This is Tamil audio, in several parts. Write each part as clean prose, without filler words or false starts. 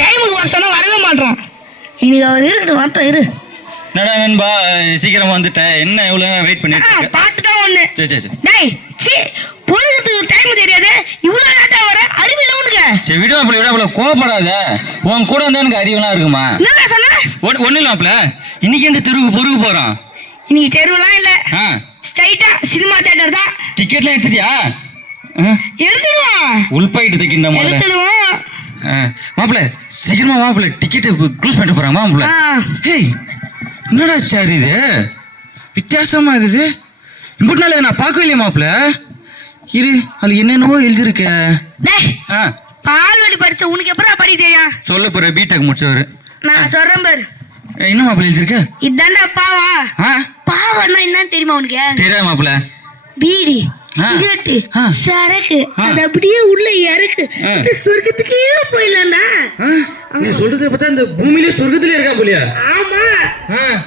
டைமுக்கு வர சொன்னா வரவே மாட்டான். இன்னைக்கு அவர் இருக்கட்டும் வரட்டும் இரு. என்னடா நண்பா சீக்கிரமா வந்துட்டேன், என்ன எவ்வளோ நேரம் வெயிட் பண்ணிட்டு பார்த்துதான் ஒன்று. சரி சரி டேய் சி பொறுக்கிறதுக்கு டைம் தெரியாது, இவ்வளோ லேட்டாக வர அறிவில்லை உனக்கு. சரி விட கோவப்படாத, உன் கூட இருந்தா எனக்கு அறிவுலாம் இருக்குமா? என்ன சொன்ன? ஒன்றும் இல்லாமல இன்னைக்கு இந்த தெருவுக்கு பொறுக்கு போகிறோம். இன்னைக்கு தெருவெல்லாம் இல்லை, ஸ்ட்ரைட்டா சினிமா தியேட்டர் தான். டிக்கெட்லாம் எடுத்துட்டியா? எடுத்துடுவோம், உள்பாயிட்டு தைக்கின்ற மாதிரி எடுத்துடுவோம். மாப்பிள்ள சீக்கிரமா மாப்பிள்ள டிக்கெட்டு க்ளோஸ் பண்ணிட்டு போறான் மாப்பிள்ள. ஹேய் என்னடா சார் இது வித்தியாசமா இருக்குது, இம்புட்டு நாள் நான் பார்க்கவே இல்லையா மாப்பிள்ள. இரு அது என்னென்னவோ எழுதிருக்க. பால்வாடி படிச்ச உனக்கு எப்பறம் படி தெரியா? சொல்ல போற பிடெக் முடிச்சவரு நான் சொல்றேன் பாரு. என்ன மாப்பிள்ள எழுதிருக்க? இதாண்டா பாவா. பாவம்னா என்னன்னு தெரியுமா உனக்கு? தெரியாது மாப்பிள்ள. பீடி சிகரெட்டு சரக்கு அது அப்படியே உள்ள இறக்கு சொர்க்கத்துக்கே போயிடலாம்டா. நீ சொல்றத பார்த்தா இந்த பூமியிலே சொர்க்கத்திலே இருக்கா போலியா? ஆமா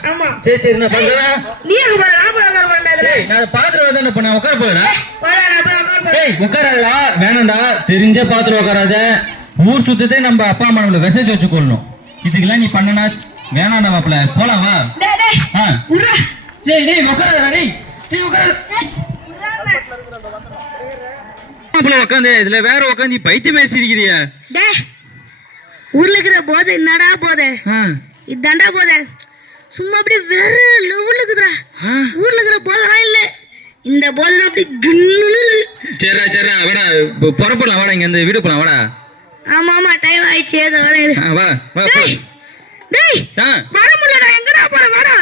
ஆமா. சரி சரி நான் பாக்குறேன். நீ அங்க பாரு, நான் போய் உட்கார மாட்டேன். டேய் நான் பாத்துட்டு வந்து என்ன பண்ண உட்கார போறடா. போடா நான் போய் உட்கார போறேன். டேய் உட்காராதடா, வேணாம்டா, தெரிஞ்ச பாத்துட்டு உட்காராத. ஊர் சுத்தத்தை நம்ம அப்பா அம்மா நம்மள மெசேஜ் வச்சு கொள்ளணும். இதுக்கெல்லாம் நீ பண்ணனா வேணாம்டா மாப்ள, போலாம் வா. டேய் டேய் உட்றா. டேய் டேய் உட்காராதடா. டேய் உட்காராத மாப்ள, உட்காந்து இதுல வேற உட்காந்து பைத்தியமே சிரிக்கிறியா? டேய் ஊர்ல இருக்கிற போதை என்னடா போதை? இதாண்டா போதை, சும்மா அப்படியே வேற லெவல்ல இருக்குதுடா. ஊர்ல இருக்கிற போதைலாம் இல்ல, இந்த போதை அப்படி கின்னுன்னு இருக்கு. சரி சரி வாடா புறப்படலாம், வாடா இங்க இந்த வீடு போலாம் வாடா. ஆமா ஆமா டைம் ஆயிடுச்சு, ஏதோ வரேன். வா வா. டேய் டேய் வர முடியலடா, எங்கடா போற? வாடா.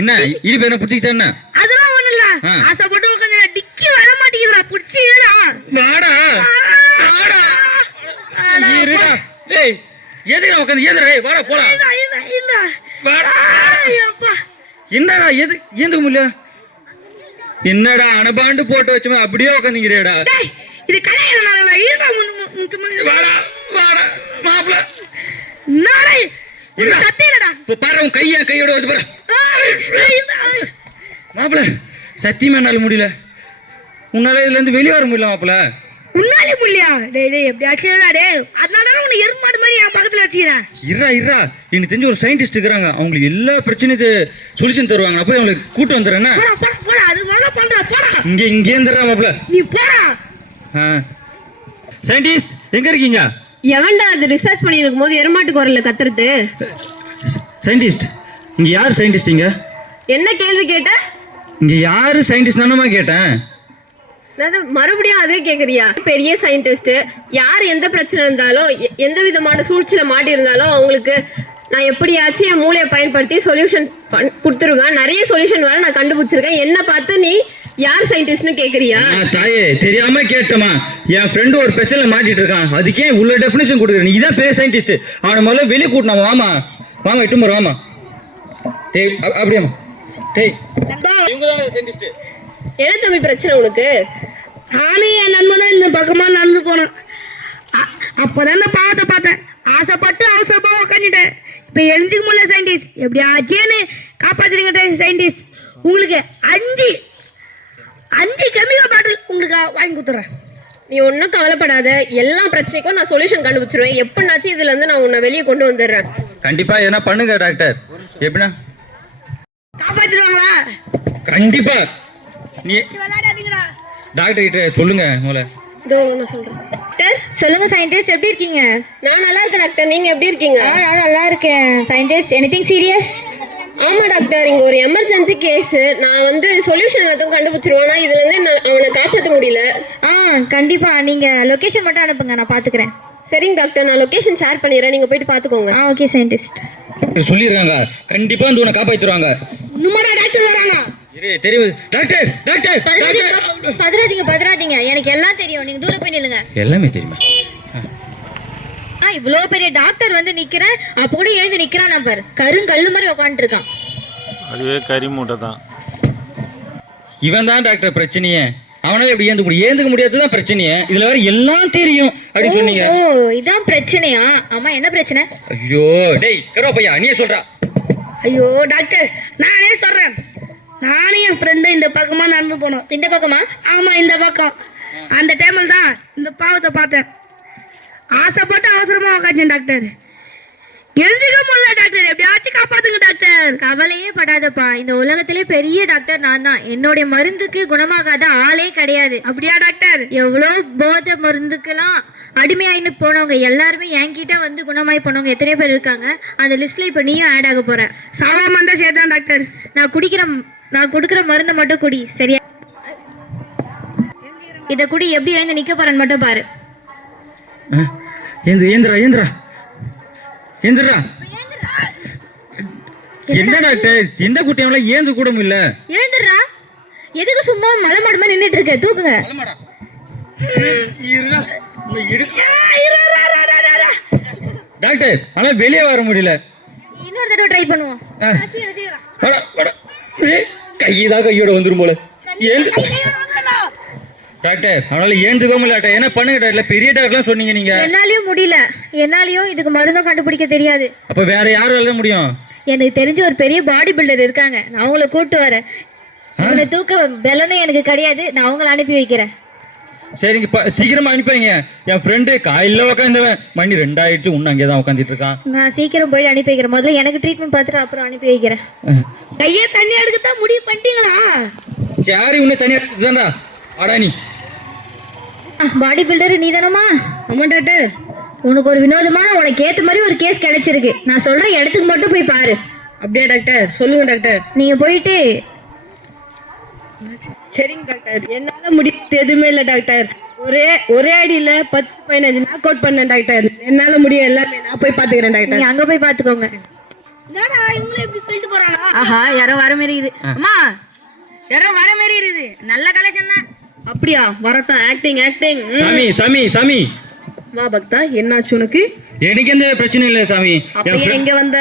என்ன இடி பேன புடிச்சிச்சா என்ன? அதெல்லாம் ஒண்ணு இல்ல, ஆசைப்பட்டு உட்கார்ந்து டிக்கி வர மாட்டேங்குதுடா, புடிச்சி ஏடா. வாடா வாடா இருடா. டேய் எதுடா உட்கார்ந்து ஏதுடா? வாடா போலாம். இல்ல இல்ல வாடா. அப்பா என்னடா எது ஏந்துக்க முடியல? என்னடா அனபாண்டு போட்டு வச்சுமே அப்படியே உட்காந்துக்கிறேடா. டேய் இது கல்யாணம் இல்லடா, முக்கியமான. வாடா வாடா மாப்ள. நாடா இது சத்தியலடா. பாரு உன் கையோட வந்து பாரு மாப்ள. சத்தியமா என்னால முடியல, உன்னால இதுல இருந்து வெளியே வர முடியல மாப்ள. உன்னாலே முடியலையா? டேய் டேய் எப்படியாச்சும் டேய், அதனால உன்னை எருமாடு மாதிரி என் பக்கத்துல வச்சுக்கிறேன். இருடா எனக்கு தெரிஞ்ச ஒரு சயின்டிஸ்ட் இருக்கிறாங்க, அவங்களுக்கு எல்லா பிரச்சனைக்கு சொல்யூஷன் தருவாங்க. நான் போய் அவங்களை கூட்டு வந்துடுறேன்னா. போடா அது வேலை பண்றா, போடா. இங்கே இருந்துடுறா மாப்ள, நீ போடா. சயின்டிஸ்ட் எங்க இருக்கீங்க? எவன்டா அது ரிசர்ச் பண்ணி இருக்கும்போது எருமாட்டு குரல்ல கத்துறது? சயின்டிஸ்ட் இங்க யார் சயின்டிஸ்ட்? இங்க என்ன கேள்வி கேட்ட? இங்க யாரு சயின்டிஸ்ட் நானுமா கேட்டேன். மறுபடியும் அதே கேக்குறியா? பெரிய சயின்டிஸ்ட், யார் எந்த பிரச்சனை இருந்தாலும் எந்த விதமான சூழ்ச்சியில மாட்டி இருந்தாலும் அவங்களுக்கு நான் எப்படியாச்சும் என் மூளையை பயன்படுத்தி சொல்யூஷன் கொடுத்துருவேன். நிறைய சொல்யூஷன் வர நான் கண்டுபிடிச்சிருக்கேன். என்ன பார்த்து நீ யார் சயின்டிஸ்ட்னு கேக்குறியா? தாயே தெரியாம கேட்டமா, என் ஃப்ரெண்டு ஒரு பிரச்சனை மாட்டிட்டு இருக்கான், அதுக்கே உள்ள டெஃபினேஷன் கொடுக்குறேன். நீ தான் பெரிய சயின்டிஸ்ட், அவனை முதல்ல வெளியே கூட்டினாமா. வாமா வாமா இட்டு போற வாமா. டேய் அப்படியாமா. டேய் இவங்க தானே சயின்டிஸ்ட். என்ன தம்பி பிரச்சனை உனக்கு? நானும் என் நண்பனும் இந்த பக்கமா நடந்து போனேன். அப்போதான் நான் பாவத்தை பார்த்தேன், ஆசைப்பட்டு அவசரமா உட்காந்துட்டேன். இப்போ எழுஞ்சிக்க முடியல சயின்டிஸ்ட், எப்படியாச்சேன்னு காப்பாத்துறீங்க சயின்டிஸ்ட். உங்களுக்கு அஞ்சு கெமிக்கல் பாட்டில் உங்களுக்கு வாங்கி கொடுத்துறேன். நீ ஒன்றும் கவலைப்படாத, எல்லா பிரச்சனைக்கும் நான் சொல்யூஷன் கண்டுபிடிச்சிருவேன். எப்படினாச்சும் இதுல இருந்து நான் உன்னை வெளியே கொண்டு வந்துடுறேன். கண்டிப்பா என்ன பண்ணுங்க டாக்டர். எப்படின்னா காப்பாத்திடுவாங்களா? கண்டிப்பா. நீ விளையாடாதீங்கடா. டாக்டர் கிட்ட சொல்லுங்க முதல்ல. இதோ நான் சொல்றேன். டாக்டர் சொல்லுங்க சயின்டிஸ்ட், எப்படி இருக்கீங்க? நான் நல்லா இருக்கேன் டாக்டர், நீங்க எப்படி இருக்கீங்க? நான் நல்லா இருக்கேன் சயின்டிஸ்ட். Anything serious? ஆமா டாக்டர், இங்க ஒரு எமர்ஜென்சி கேஸ். நான் வந்து சொல்யூஷன் எல்லாத்தையும் கண்டுபிடிச்சிருவேன். இதுல இருந்து அவனை காப்பாற்ற முடியல. கண்டிப்பா நீங்க லொகேஷன் மட்டும் அனுப்புங்க, நான் பாத்துக்கிறேன். சரிங்க டாக்டர், நான் லொகேஷன் ஷேர் பண்ணிடுறேன், நீங்க போயிட்டு பாத்துக்கோங்க. Okay scientist. சொல்லிடுறாங்க கண்டிப்பா வந்து உன்னை காப்பாத்திடுவாங்க. இன்னுமாடா டாக்டர் வராங்க? தெரியும் டாக்டர். டாக்டர் பதறாதீங்க, எனக்கு எல்லாம் தெரியும். நீங்க தூரம் போய் நில்லுங்க. எல்லாமே தெரியுமா? இவ்வளோ பெரிய டாக்டர் வந்து நிக்கிறேன், அப்ப கூட எழுந்து நிக்கிறான் நம்பர், கருங்கல்லு மாதிரி உட்காந்துட்டு இருக்கான். அதுவே கறி மூட்டை தான். இவன் தான் டாக்டர் பிரச்சனையே. அவனால எப்படி ஏந்துக்க முடியாதுதான் பிரச்சனையே. இதுல வேற எல்லாம் தெரியும் அப்படின்னு சொன்னீங்க. இதான் பிரச்சனையா? ஆமா என்ன பிரச்சனை? ஐயோ டேய் கரோப்பையா நீயே சொல்றா. ஐயோ டாக்டர் நானே சொல்றேன். நானும் என் ஃப்ரெண்டும் இந்த பக்கமா நடந்து போனோம். இந்த பக்கமா? ஆமா இந்த பக்கம். அந்த டைமில் தான் இந்த பாவத்தை பார்த்தேன். ஆசைப்பட்டு அவசரமா உட்காந்தேன் டாக்டர். எழுந்திருக்க முடியல டாக்டர், எப்படியாச்சும் காப்பாத்துங்க டாக்டர். கவலையே படாதப்பா, இந்த உலகத்திலே பெரிய டாக்டர் நான் தான். என்னுடைய மருந்துக்கு குணமாகாத ஆளே கிடையாது. அப்படியா டாக்டர்? எவ்வளோ போதை மருந்துக்கெல்லாம் அடிமையாயின்னு போனவங்க எல்லாருமே என்கிட்ட வந்து குணமாயி போனவங்க எத்தனையோ பேர் இருக்காங்க. அந்த லிஸ்ட்ல இப்ப நீயும் ஆட் ஆக போற. சாவாம தான் சேர்த்தான் டாக்டர். நான் கொடுக்குற மருந்தை மட்டும் குடி, சரியா? இத குடி, எப்படி எழுந்து நிக்க போறேன்னு மட்டும் பாரு. ஏந்திரா என்ன டாக்டர், சின்ன குட்டியால ஏந்து கூட முடியல. எழுந்துடுறா, எதுக்கு சும்மா மலை மாடு மாதிரி நின்றுட்டு இருக்க? தூக்குங்க. டாக்டர் ஆனா வெளியே வர முடியல. இன்னொரு தடவை ட்ரை பண்ணுவோம். கையோட வந்துரும் போல. டாக்டர் அவனால ஏந்துக்க முடியல. என்ன பண்ணுங்க டாக்டர், பெரிய டாக்டர்லாம் சொன்னீங்க நீங்க. என்னாலயும் முடியல. என்னாலயும் இதுக்கு மருந்தும் கண்டுபிடிக்க தெரியாது. அப்ப வேற யாரும் எழுத முடியும்? எனக்கு தெரிஞ்ச ஒரு பெரிய பாடி பில்டர் இருக்காங்க, நான் அவங்கள கூப்பிட்டு வரேன். இவனை தூக்க பலனும் எனக்கு கிடையாது, நான் அவங்கள அனுப்பி வைக்கிறேன். சரிங்க, சீக்கிரமா அனுப்பிங்க. என் ஃப்ரெண்டு காலையில உட்காந்துவன், மணி 2 ஆயிடுச்சு, உன்ன அங்கேதான் உட்காந்துட்டு இருக்கான். நான் சீக்கிரம் போயிட்டு அனுப்பி வைக்கிறேன். முதல்ல எனக்கு ட்ரீட்மெண்ட் பார்த்துட்டு அப்புறம் அனுப்பி வைக்கிறேன். கையை தண்ணி எடுக்கத்தான் முடிவு பண்ணிட்டீங்களா? சரி, உன்னை தனியா தான்டா. அடா நீ பாடி பில்டர் நீ தானம்மா? ஆமா டாக்டர். உனக்கு ஒரு வினோதமான உனக்கு ஏத்த மாதிரி ஒரு கேஸ் கிடைச்சிருக்கு. நான் சொல்ற இடத்துக்கு மட்டும் போய் பாரு. அப்படியா டாக்டர்? சொல்லுங்க டாக்டர். நீங்க போயிட்டு. சரிங்க டாக்டர். என்னால முடியாது எதுவுமே இல்லை டாக்டர். ஒரே அடியில 10-15 நாக் அவுட் பண்ணேன் டாக்டர். என்னால முடியும் எல்லாமே. நான் போய் பாத்துக்கிறேன் டாக்டர். நீங்க அங்க போய் பாத்துக்கோங்க. இவங்களே எப்படி சொல்லிட்டு போறாங்க? ஆஹா, யாரோ வர மாதிரி இருக்குது. அம்மா, யாரோ வர மாதிரி இருக்குது. நல்ல கலெக்ஷன் தான். அப்படியா? வரட்டும். ஆக்டிங். சாமி வா பக்தா, என்னாச்சு உனக்கு? எனக்கு எந்த பிரச்சனை இல்லை சாமி. அப்படியே எங்க வந்த?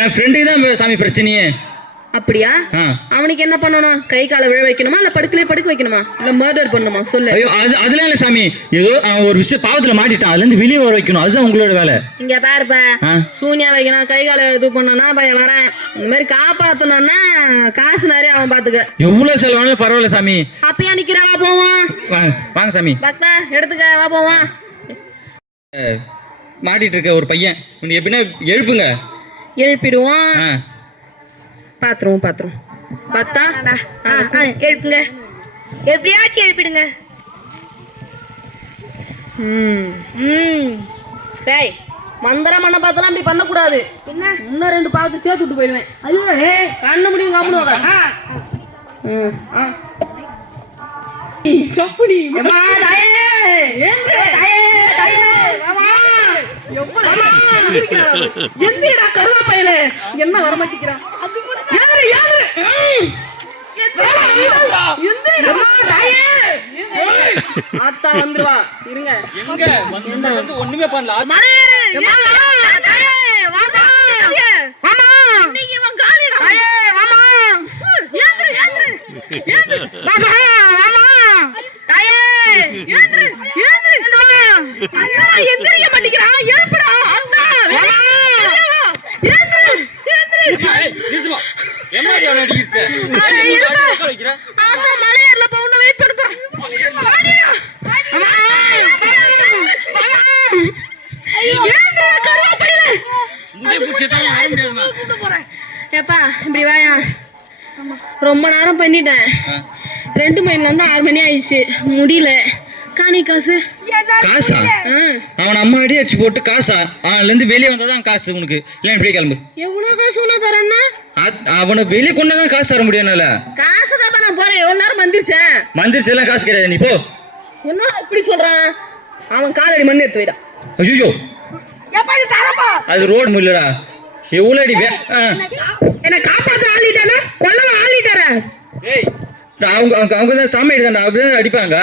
என் ஃப்ரெண்டுக்கு தான் சாமி பிரச்சனையே. அப்படியா? அவனுக்கு என்ன பண்ணணும்? கை காலை விழ வைக்கணுமா, இல்ல படுக்க வைக்கணுமா, இல்ல மர்டர் பண்ணணுமா? சொல்லு. ஐயோ, அதெல்லாம் இல்ல சாமி. ஏதோ அவன் ஒரு விஷயம் பாவத்துல மாட்டிட்டான், அதுல இருந்து வெளியே வர வைக்கணும். அதுதான் உங்களோட வேலை. இங்க பாருப்பா, சூன்யா வைக்கணும், கை காலை இது பண்ணனா பையன் வரேன். இந்த மாதிரி காப்பாத்தணும்னா காசு நிறைய அவன் பாத்துக்க. எவ்வளவு செலவானாலும் பரவாயில்ல சாமி. அப்பயா நிக்கிறவா போவோம். வாங்க சாமி. பக்தா எடுத்துக்க, வா போவோம். மாட்டிட்டு இருக்க ஒரு பையன், உன்னை எப்படின்னா எழுப்புங்க. எழுப்பிடுவோம். பாத்துருவோம். பக்தா எழுப்புங்க, எப்படியாச்சும் எழுப்பிடுங்க. டேய், மந்திரம் பண்ண பார்த்தலாம் அப்படி பண்ணக்கூடாது. என்ன? இன்னும் 2 பாவத்தை சேர்த்து விட்டு போயிடுவேன். ஐயோ, கண்ணு முடியும் காப்பிடுவாங்க. சப்புடி எந்தடா கருவா பையல என்ன வர மாட்டேங்கிறான்? ஆத்தா வந்துருவா, இருங்க. ஒண்ணுமே பண்ணல. ஏப்பா இப்படி வாயா. ரொம்ப நேரம் பண்ணிட்டேன். 2 மணில இருந்து 6 மணி ஆயிடுச்சு, முடியல. காணி காசா? அவன் அம்மா அடி அடிச்சு போட்டு காசா? அவன்ல இருந்து வெளியே வந்தாதான் காசு உனக்கு. இல்ல இப்படியே கிளம்பு. எவ்வளவு காசு ஒண்ணா தரேன்னா? அவனை வெளியே கொண்டாதான் காசு தர முடியும். காசு தான் நான் போறேன். எவ்வளவு நேரம் மந்திரிச்சு எல்லாம் காசு கிடையாது. நீ போ. என்ன இப்படி சொல்றான்? அவன் காலடி மண்ணு எடுத்து வைடா. ஐயோ, அது ரோடு முள்ளடா. எவ்வளவு அடி என்ன காப்பாத்த ஆளிட்டானா? கொல்ல ஆளிட்டாரா? ஏய், அவங்க சாமி எடுத்தாண்டா, அப்படியே அடிப்பாங்க.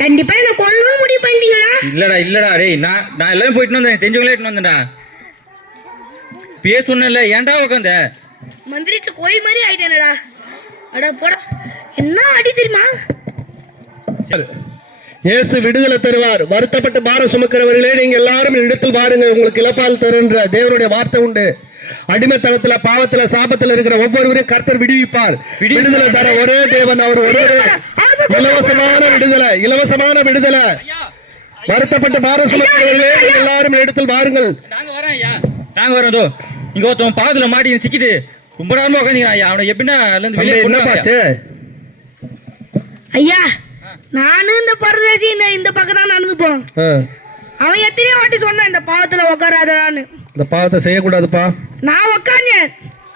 கண்டிப்பா என்ன கொல்லவும் முடிவு பண்ணிட்டீங்களா? இல்லடா டேய், நான் எல்லாரும் போயிட்டு வந்தேன், தெரிஞ்சவங்களே எடுத்து வந்தேன்டா. பேர் சொன்னேன்ல, ஏன்டா உட்காந்த? மந்திரிச்சு கோயில் மாதிரி ஆயிட்டேனடா. அட போடா, என்ன அடி தெரியுமா? இயேசு விடுதலை தருவார். வருத்தப்பட்டு பாரம் சுமக்கிறவர்களே, நீங்க எல்லாரும் இடத்தில் பாருங்க, உங்களுக்கு இழப்பால் தருன்ற தேவனுடைய வார்த்தை உண்டு. அடிமைத்தனத்துல, பாவத்துல, சாபத்துல இருக்கிற ஒவ்வொருவரையும் கர்த்தர் விடுவிப்பார். விடுதலை தர ஒரே தேவன் அவர். ஒரே இலவசமான விடுதலை. வருத்தப்பட்ட பாரம் சுமக்கிறவர்களே நீங்கள் எல்லாரும் இடத்தில் வாருங்கள். நாங்க வரோம் ஐயா, நாங்க வரோம். இதோ இங்க ஒருத்தவன் பாவத்துல மாட்டி சிக்கிட்டு ரொம்ப நேரமா உட்காந்துக்கிறான் ஐயா. அவனை எப்படின்னா அதுல இருந்து வெளியே என்ன கொண்டு பாச்சு? ஐயா நானும் இந்த பரதேசி இந்த பக்கம் தான் நடந்து போனோம். அவன் எத்தனையோ வாட்டி சொன்னான் இந்த பாவத்துல உக்காராதான்னு. இந்த பாவத்தை செய்யக்கூடாதுப்பா. நான் உக்காந்தேன்,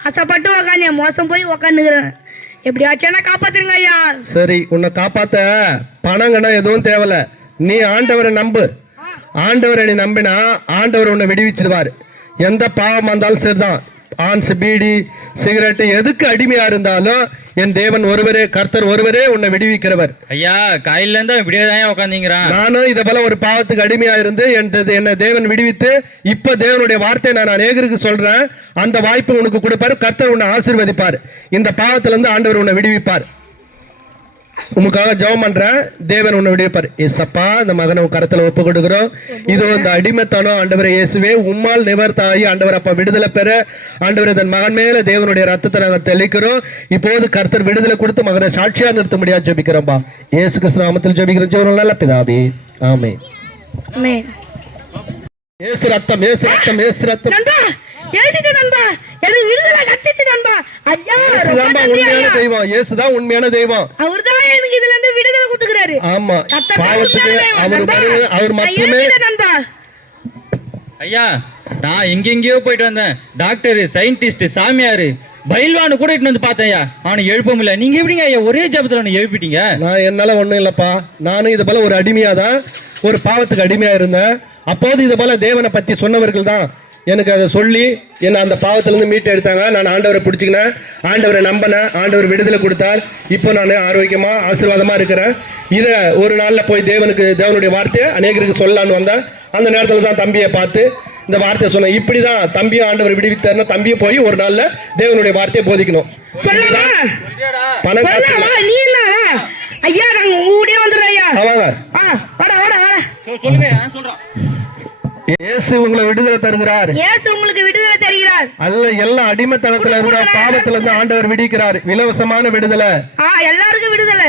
ஆசைப்பட்டு உக்காந்தேன், மோசம் போய் உக்காந்துக்கிறேன். எப்படியாச்சும் காப்பாத்துருங்க ஐயா. சரி, உன்னை காப்பாத்த பணம் கணம் எதுவும் தேவையில்ல. நீ ஆண்டவரை நம்பு. ஆண்டவரை நீ நம்பினா ஆண்டவர் உன்னை விடுவிச்சிடுவார். எந்த பாவம் வந்தாலும் சரிதான். ஆன்ஸ், பீடி, சிகரெட் எதுக்கு அடிமையா இருந்தாலும் என் தேவன் ஒருவரே, கர்த்தர் ஒருவரே உன்னை விடுவிக்கிறவர். ஐயா காலையில இருந்தா இப்படியே தான் உட்காந்துங்கிறான். நானும் இதை போல ஒரு பாவத்துக்கு அடிமையா இருந்து என்னை தேவன் விடுவித்து இப்ப தேவனுடைய வார்த்தையை நான் அநேகருக்கு சொல்றேன். அந்த வாய்ப்பு உனக்கு கொடுப்பாரு. கர்த்தர் உன்னை ஆசீர்வதிப்பார். இந்த பாவத்துல இருந்து ஆண்டவர் உன்னை விடுவிப்பார். உனக்காக ஜெபம் பண்றேன். தேவன் உன்னை விடுவிப்பார். ஏசப்பா, இந்த மகனை உன் கரத்துல ஒப்பு கொடுக்கிறோம். இதோ இந்த அடிமைத்தனம் ஆண்டவரை இயேசுவே உம்மால் நிவர்த்தாகி ஆண்டவர் அப்பா விடுதலை பெற ஆண்டவர் தன் மகன் மேல தேவனுடைய ரத்தத்தை நாங்கள் தெளிக்கிறோம். இப்போது கர்த்தர் விடுதலை கொடுத்து மகனை சாட்சியா நிறுத்த முடியாது ஜெபிக்கிறோம்பா. இயேசு கிறிஸ்து நாமத்தில் ஜெபிக்கிறோம். ஜெபம் நல்ல பிதாவே, ஆமென். ஏசு ரத்தம், ஏசு ரத்தம், ஏசு ரத்தம். நண்பா ஏசிட்டு நண்பா, எனக்கு விடுதலை கிடைச்சிச்சு நண்பா. ஐயா இயேசுதான் உண்மையான தெய்வம். இயேசுதான் உண்மையான தெய்வம். அவர்தான் எனக்கு இதுல இருந்து விடுதலை கொடுத்துக்கிறாரு. ஆமா, பாவத்துக்கு அவர் மட்டுமே. நண்பா ஐயா நான் எங்கெங்கயோ போயிட்டு வந்தேன். டாக்டர், சயின்டிஸ்ட், சாமியாரு, பயில்வானு கூட இட்டு வந்து பார்த்தேன் ஐயா. அவனை எழுப்ப முடியல. நீங்க எப்படிங்க ஐயா ஒரே ஜபத்துல அவனை எழுப்பிட்டீங்க? நான் என்னால ஒண்ணும் இல்லப்பா. நானும் இது போல ஒரு அடிமையா தான், ஒரு பாவத்துக்கு அடிமையா இருந்தேன். அப்போது இது போல தேவனை பத்தி சொன்னவர்கள் தான் எனக்கு அதை சொல்லி என்னை அந்த பாவத்திலிருந்து மீட்டு எடுத்தாங்க. நான் ஆண்டவரை பிடிச்சிக்கினேன், ஆண்டவரை நம்பினேன், ஆண்டவர் விடுதலை கொடுத்தார். இப்போ நான் ஆரோக்கியமா ஆசீர்வாதமா இருக்கிறேன். இதை ஒரு நாள்ல போய் தேவனுடைய வார்த்தையை அநேகருக்கு சொல்லலான்னு வந்தேன். அந்த நேரத்தில் தான் தம்பியை பார்த்து இந்த வார்த்தையை சொன்னேன். இப்படிதான் தம்பியும் ஆண்டவர் விடுவித்தாருன்னா தம்பியும் போய் ஒரு நாள்ல தேவனுடைய வார்த்தையை போதிக்கணும். பணம் ஐயா நாங்க உங்க கூடயே வந்துடுறோம் ஐயா. வாடா வாடா வாடா சொல்லுங்க, சொல்றோம். இயேசு உங்களை விடுதலை தருகிறார். இயேசு உங்களுக்கு விடுதலை தருகிறார். அல்ல, எல்லாம் அடிமைத்தனத்துல இருந்த பாவத்துல இருந்து ஆண்டவர் விடுவிக்கிறார். இலவசமான விடுதலை. எல்லாருக்கும் விடுதலை.